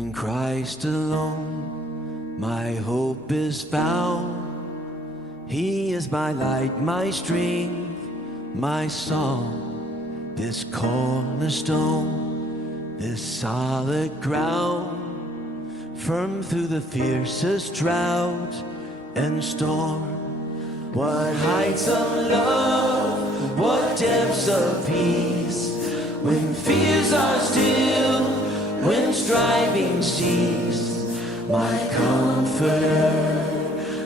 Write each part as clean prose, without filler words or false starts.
In Christ alone, my hope is found. He is my light, my strength, my song. This cornerstone, this solid ground, firm through the fiercest drought and storm. What heights of love, what depths of peace, when fears are still, when striving cease. My comforter,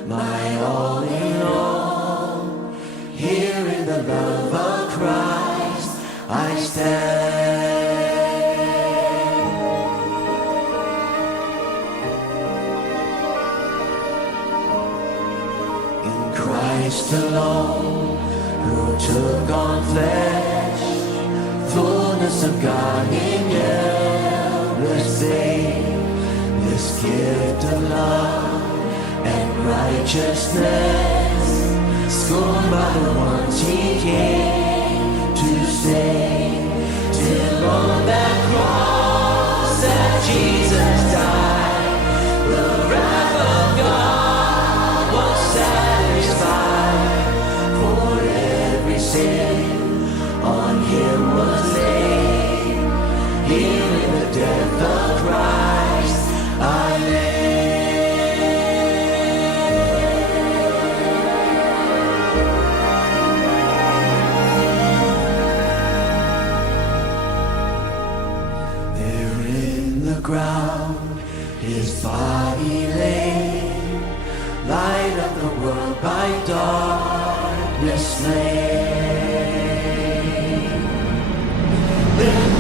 my all in all, here in the love of Christ I stand. In Christ alone, who took on flesh, fullness of God in endless babe, this gift of love and righteousness, scorned by the ones he came to save, till on that cross that Jesus died, the wrath of God was satisfied. For every sin on him was laid, here in the death of Christ I live. There in the ground his body lay, light of the world by darkness slain. Then